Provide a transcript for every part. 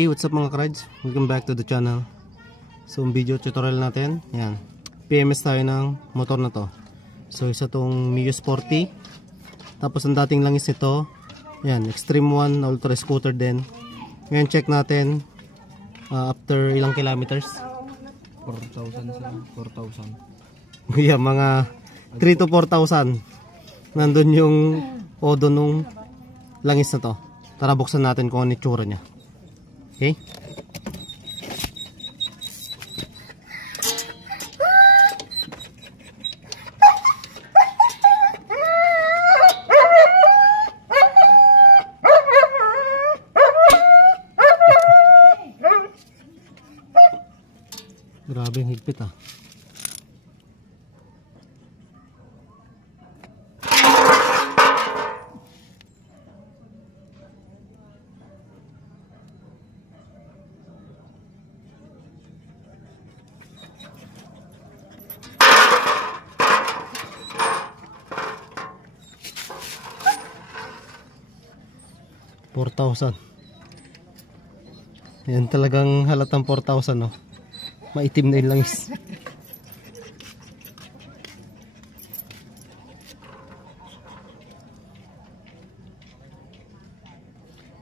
Okay, what's up mga krides? Welcome back to the channel. So, video tutorial natin. Yan. PMS tayo ng motor na to. So, isa tong Mio Sporty. Tapos, ang dating langis nito, yan, Extreme 1 Ultra Scooter din. Ngayon, check natin after ilang kilometers? 4,000 sila. 4,000. Yeah, mga 3 to 4,000. Nandun yung odo nung langis na to. Tara, buksan natin kung ano itsura niya. Okay? Grabe ang higpit ah. $4,000. Yan talagang halatang 4,000 no. Maitim na yung langis.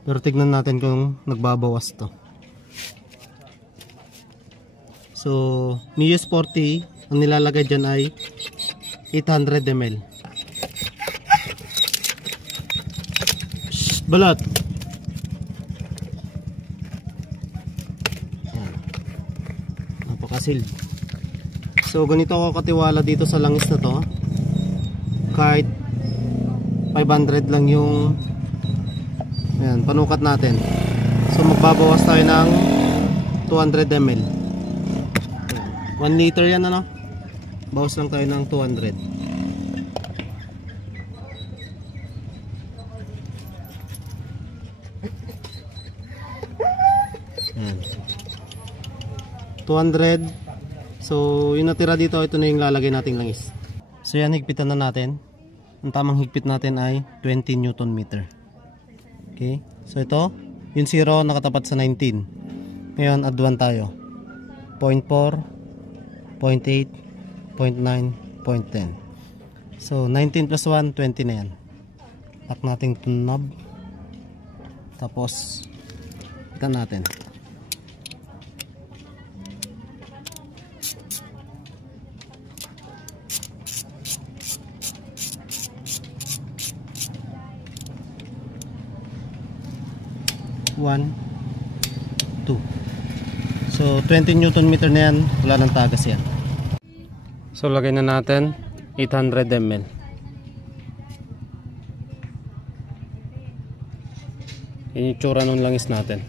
Pero tignan natin kung nagbabawas to. So, Mio Sporty, ang nilalagay dyan ay 800 ml. Shhh, balat! Napakasil. So, ganito ako katiwala dito sa langis na to. Kahit 500 lang yung ayan, panukat natin. So, magbabawas tayo ng 200 ml. 1 liter yan ano. Bawas lang tayo ng 200. Ayan. 200. So, yung natira dito, ito na yung lalagay nating langis. So, yan, higpitan na natin. Ang tamang higpit natin ay 20 Newton meter. Okay. So, ito, yung 0 nakatapat sa 19. Ngayon, add 1 tayo. 0.4, 0.8, 0.9, 0.10. So, 19 plus 1, 20 na yan. Lock natin itong knob. Tapos, ikan natin. One, two. So 20 Newton meter na yan, wala nang tagas yan. So lagay na natin 800 ml. Yung itsura nung langis natin.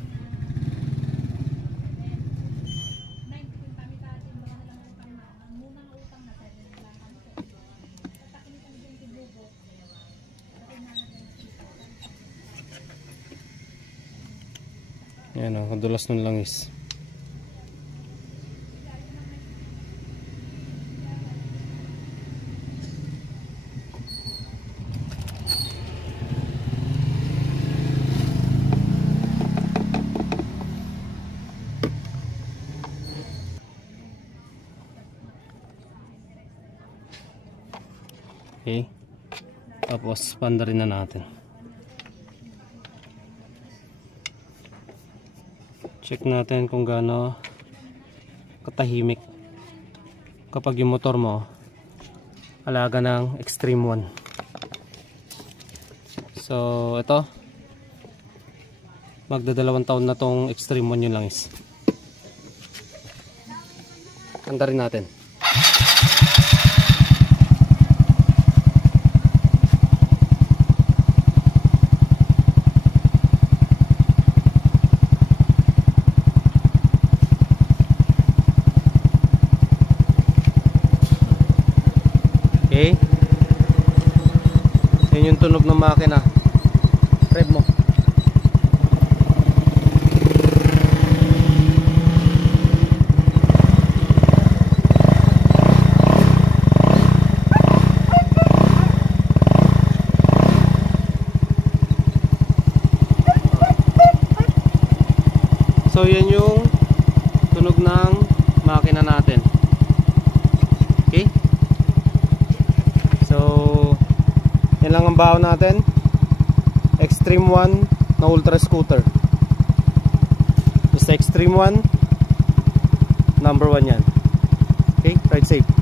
Yan o, kadulas ng langis. Okay. Tapos pandarin na natin. Check natin kung gaano katahimik kapag yung motor mo alaga ng Extreme 1. So ito, magdadalawang taon na tong Extreme 1 yung langis. Andarin natin. Okay. Yan yung tunog ng makina. Rev mo. So yan yung tunog ng makina natin. Okay? So yan lang ang baon natin. Extreme 1 na ultra scooter. Basta Extreme 1 number 1 yan. Okay? Ride safe.